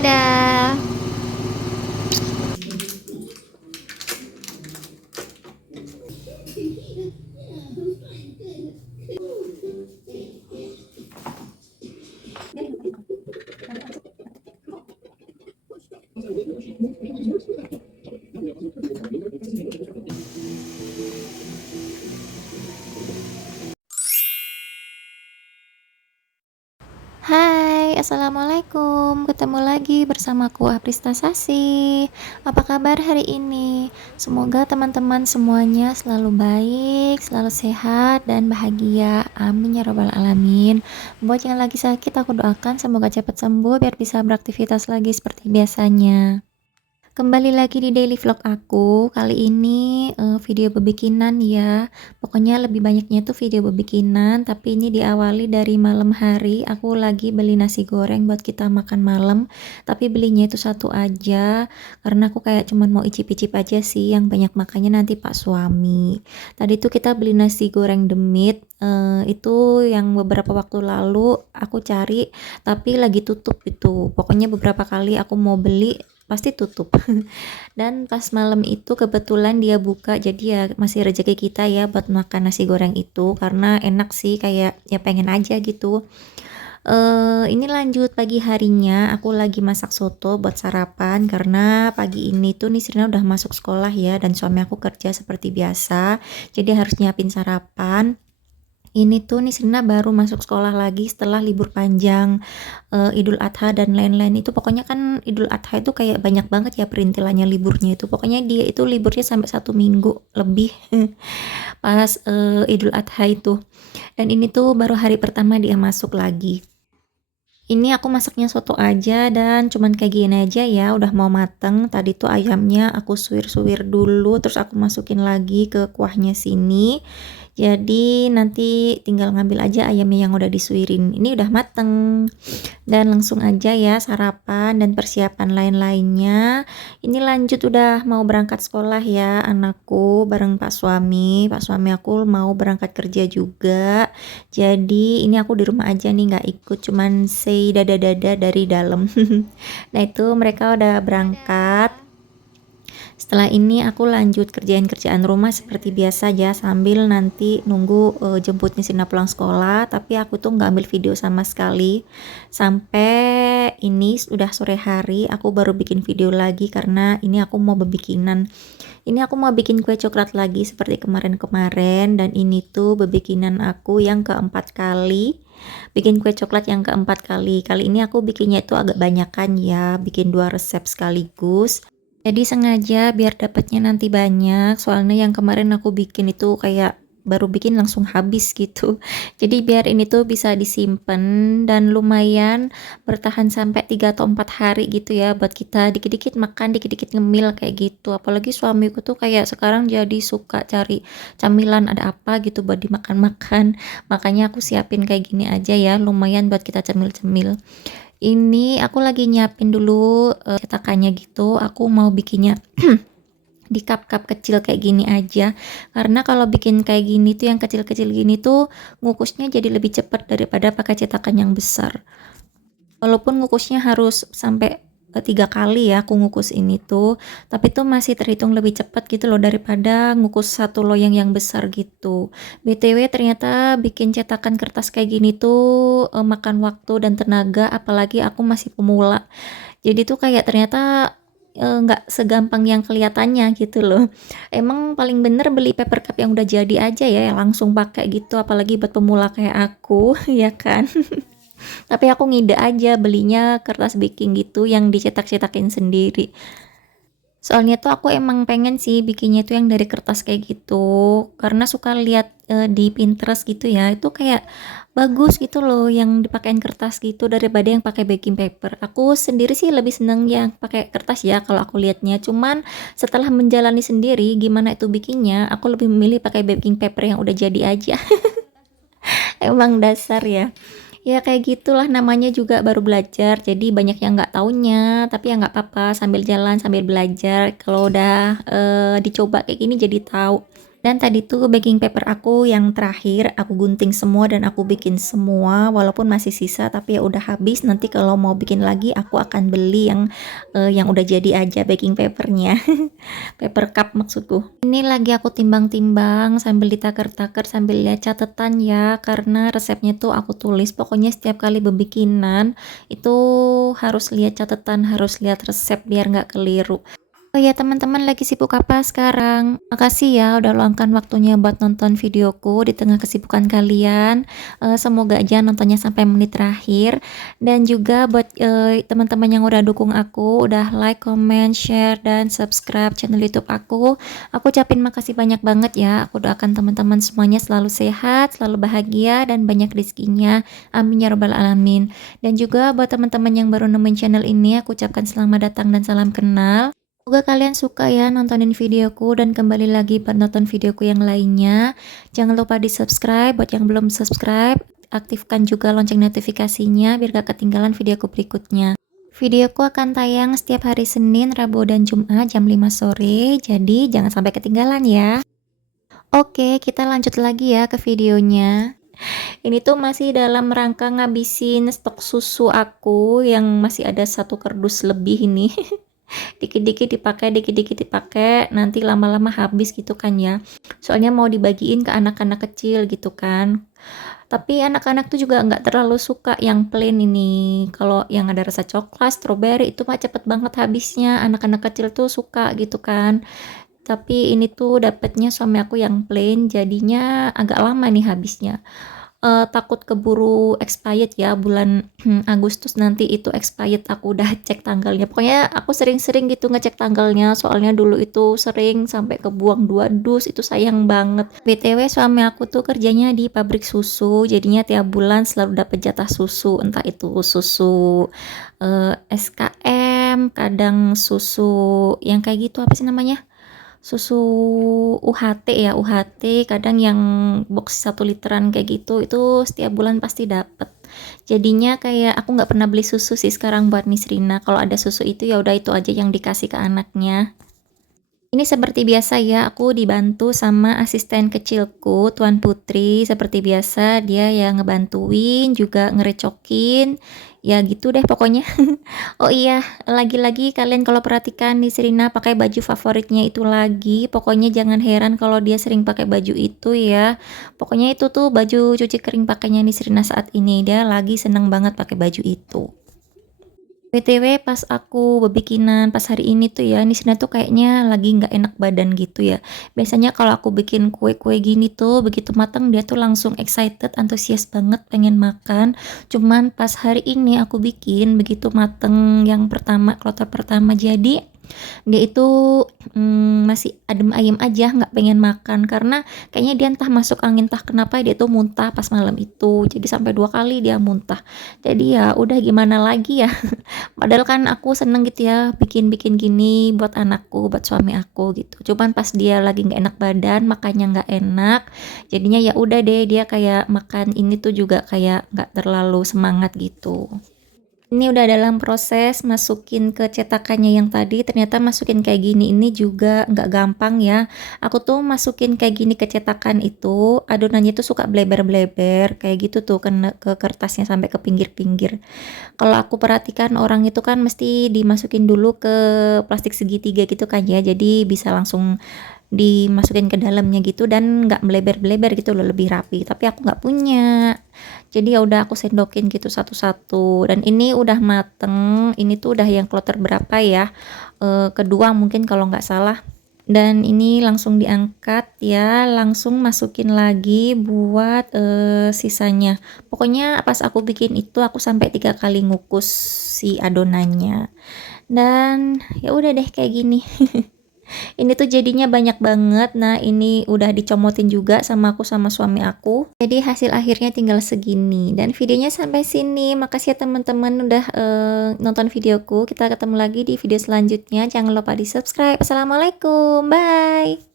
Dadah. Hai, assalamualaikum. Ketemu lagi bersamaku Aprista Sasi. Apa kabar hari ini? Semoga teman-teman semuanya selalu baik, selalu sehat dan bahagia. Amin ya robbal alamin. Buat yang lagi sakit, aku doakan semoga cepat sembuh biar bisa beraktivitas lagi seperti biasanya. Kembali lagi di daily vlog aku. Kali ini video bebikinan ya. Pokoknya lebih banyaknya tuh video bebikinan, tapi ini diawali dari malam hari. Aku lagi beli nasi goreng buat kita makan malam, tapi belinya itu satu aja karena aku kayak cuman mau icip-icip aja sih, yang banyak makannya nanti pak suami. Tadi tuh kita beli nasi goreng demit, itu yang beberapa waktu lalu aku cari tapi lagi tutup itu. Pokoknya beberapa kali aku mau beli pasti tutup. Dan pas malam itu kebetulan dia buka, jadi ya masih rezeki kita ya buat makan nasi goreng itu, karena enak sih, kayak ya pengen aja gitu. Ini lanjut pagi harinya, aku lagi masak soto buat sarapan karena pagi ini tuh Nisrina udah masuk sekolah ya, dan suami aku kerja seperti biasa, jadi harus nyiapin sarapan. Ini tuh Nisrina baru masuk sekolah lagi setelah libur panjang, Idul Adha dan lain-lain itu. Pokoknya kan Idul Adha itu kayak banyak banget ya perintilannya liburnya itu. Pokoknya dia itu liburnya sampai 1 minggu lebih pas Idul Adha itu. Dan ini tuh baru hari pertama dia masuk lagi. Ini aku masaknya soto aja dan cuman kayak gini aja ya, udah mau mateng. Tadi tuh ayamnya aku suwir-suwir dulu, terus aku masukin lagi ke kuahnya sini. Jadi nanti tinggal ngambil aja ayamnya yang udah disuirin. Ini udah mateng. Dan langsung aja ya sarapan dan persiapan lain-lainnya. Ini lanjut udah mau berangkat sekolah ya anakku bareng Pak Suami. Pak Suami aku mau berangkat kerja juga. Jadi ini aku di rumah aja nih, nggak ikut, cuman say dada-dada dari dalam. Nah itu mereka udah berangkat. Setelah ini aku lanjut kerjaan kerjaan rumah seperti biasa ya, sambil nanti nunggu jemput Nisina pulang sekolah. Tapi aku tuh nggak ambil video sama sekali sampai ini udah sore hari. Aku baru bikin video lagi karena ini aku mau bebikinan. Ini aku mau bikin kue coklat lagi seperti kemarin-kemarin, dan ini tuh bebikinan aku yang keempat kali. Bikin kue coklat yang keempat kali. Kali ini aku bikinnya itu agak banyakan ya, bikin 2 resep sekaligus. Jadi sengaja biar dapatnya nanti banyak, soalnya yang kemarin aku bikin itu kayak baru bikin langsung habis gitu. Jadi biar ini tuh bisa disimpan dan lumayan bertahan sampai 3 atau 4 hari gitu ya, buat kita dikit-dikit makan, dikit-dikit ngemil kayak gitu. Apalagi suamiku tuh kayak sekarang jadi suka cari camilan ada apa gitu buat dimakan-makan. Makanya aku siapin kayak gini aja ya, lumayan buat kita cemil-cemil. Ini aku lagi nyiapin dulu cetakannya gitu. Aku mau bikinnya di cup-cup kecil kayak gini aja, karena kalau bikin kayak gini tuh yang kecil-kecil gini tuh ngukusnya jadi lebih cepat daripada pakai cetakan yang besar. Walaupun ngukusnya harus sampai 3 kali ya aku ngukus ini tuh, tapi tuh masih terhitung lebih cepat gitu loh daripada ngukus satu loyang yang besar gitu. BTW ternyata bikin cetakan kertas kayak gini tuh makan waktu dan tenaga, apalagi aku masih pemula. Jadi tuh kayak ternyata nggak segampang yang kelihatannya gitu loh. Emang paling bener beli paper cup yang udah jadi aja ya, yang langsung pakai gitu, apalagi buat pemula kayak aku ya kan. Tapi aku ngide aja belinya kertas baking gitu yang dicetak-cetakin sendiri. Soalnya tuh aku emang pengen sih bikinnya tuh yang dari kertas kayak gitu, karena suka lihat di Pinterest gitu ya, itu kayak bagus gitu loh yang dipakein kertas gitu daripada yang pakai baking paper. Aku sendiri sih lebih seneng yang pakai kertas ya kalau aku lihatnya. Cuman setelah menjalani sendiri gimana itu bikinnya, aku lebih memilih pakai baking paper yang udah jadi aja. Emang dasar ya. Ya kayak gitulah, namanya juga baru belajar, jadi banyak yang nggak taunya, tapi ya nggak apa-apa, sambil jalan sambil belajar. Kalau udah dicoba kayak gini jadi tahu. Dan tadi tuh baking paper aku yang terakhir aku gunting semua dan aku bikin semua walaupun masih sisa tapi ya udah habis. Nanti kalau mau bikin lagi aku akan beli yang udah jadi aja baking papernya. Paper cup maksudku. Ini lagi aku timbang-timbang sambil ditakar-takar sambil lihat catatan ya karena resepnya tuh aku tulis. Pokoknya setiap kali berbikinan itu harus lihat catatan, harus lihat resep biar nggak keliru. Oh ya teman-teman lagi sibuk apa sekarang? Makasih ya udah luangkan waktunya buat nonton videoku di tengah kesibukan kalian. Semoga aja nontonnya sampai menit terakhir. Dan juga buat teman-teman yang udah dukung aku, udah like, comment, share, dan subscribe channel YouTube aku. Aku ucapin makasih banyak banget ya. Aku doakan teman-teman semuanya selalu sehat, selalu bahagia, dan banyak rezekinya. Amin ya robbal alamin. Dan juga buat teman-teman yang baru nemuin channel ini, aku ucapkan selamat datang dan salam kenal. Semoga kalian suka ya nontonin videoku dan kembali lagi buat nonton videoku yang lainnya. Jangan lupa di subscribe buat yang belum subscribe. Aktifkan juga lonceng notifikasinya biar gak ketinggalan videoku berikutnya. Videoku akan tayang setiap hari Senin, Rabu, dan Jumat jam 5 sore. Jadi jangan sampai ketinggalan ya. Oke, kita lanjut lagi ya ke videonya. Ini tuh masih dalam rangka ngabisin stok susu aku yang masih ada 1 kardus lebih ini. Dikit-dikit dipakai, nanti lama-lama habis gitu kan ya. Soalnya mau dibagiin ke anak-anak kecil gitu kan. Tapi anak-anak tuh juga nggak terlalu suka yang plain ini. Kalau yang ada rasa coklat, strawberry itu mah cepet banget habisnya. Anak-anak kecil tuh suka gitu kan. Tapi ini tuh dapetnya suami aku yang plain, jadinya agak lama nih habisnya. Takut keburu expired ya bulan Agustus nanti itu expired, aku udah cek tanggalnya. Pokoknya aku sering-sering gitu ngecek tanggalnya, soalnya dulu itu sering sampai kebuang 2 dus, itu sayang banget. BTW suami aku tuh kerjanya di pabrik susu, jadinya tiap bulan selalu dapet jatah susu, entah itu susu SKM, kadang susu yang kayak gitu apa sih namanya? Susu UHT ya, UHT kadang yang box 1 literan kayak gitu, itu setiap bulan pasti dapet. Jadinya kayak aku nggak pernah beli susu sih sekarang buat Nisrina. Kalau ada susu itu ya udah itu aja yang dikasih ke anaknya. Ini seperti biasa ya, aku dibantu sama asisten kecilku, Tuan Putri. Seperti biasa, dia yang ngebantuin, juga ngerecokin. Ya gitu deh pokoknya. Oh iya, lagi-lagi kalian kalau perhatikan nih Serina pakai baju favoritnya itu lagi. Pokoknya jangan heran kalau dia sering pakai baju itu ya. Pokoknya itu tuh baju cuci kering pakainya nih Serina saat ini. Dia lagi seneng banget pakai baju itu. BTW pas aku bebikinan pas hari ini tuh ya, Nisna tuh kayaknya lagi nggak enak badan gitu ya. Biasanya kalau aku bikin kue-kue gini tuh begitu matang dia tuh langsung excited, antusias banget pengen makan. Cuman pas hari ini aku bikin begitu mateng yang pertama, kloter pertama jadi dia itu masih adem ayem aja nggak pengen makan karena kayaknya dia entah masuk angin entah kenapa dia tuh muntah pas malam itu. Jadi sampai 2 kali dia muntah. Jadi ya udah gimana lagi ya. Padahal kan aku seneng gitu ya bikin-bikin gini buat anakku, buat suami aku gitu. Cuman pas dia lagi nggak enak badan, makannya nggak enak, jadinya ya udah deh dia kayak makan ini tuh juga kayak nggak terlalu semangat gitu. Ini udah dalam proses masukin ke cetakannya yang tadi, ternyata masukin kayak gini ini juga nggak gampang ya. Aku tuh masukin kayak gini ke cetakan itu, adonannya tuh suka bleber-bleber, kayak gitu tuh kena ke kertasnya sampai ke pinggir-pinggir. Kalau aku perhatikan orang itu kan mesti dimasukin dulu ke plastik segitiga gitu kan ya, jadi bisa langsung dimasukin ke dalamnya gitu dan nggak melebar-lebar gitu loh, lebih rapi. Tapi aku nggak punya, jadi ya udah aku sendokin gitu satu-satu. Dan ini udah mateng, ini tuh udah yang kloter berapa ya, kedua mungkin kalau nggak salah. Dan ini langsung diangkat ya, langsung masukin lagi buat sisanya. Pokoknya pas aku bikin itu aku sampai 3 kali ngukus si adonannya. Dan ya udah deh kayak gini. Ini tuh jadinya banyak banget. Nah, ini udah dicomotin juga sama aku sama suami aku. Jadi hasil akhirnya tinggal segini. Dan videonya sampai sini. Makasih ya teman-teman udah nonton videoku. Kita ketemu lagi di video selanjutnya. Jangan lupa di-subscribe. Assalamualaikum. Bye.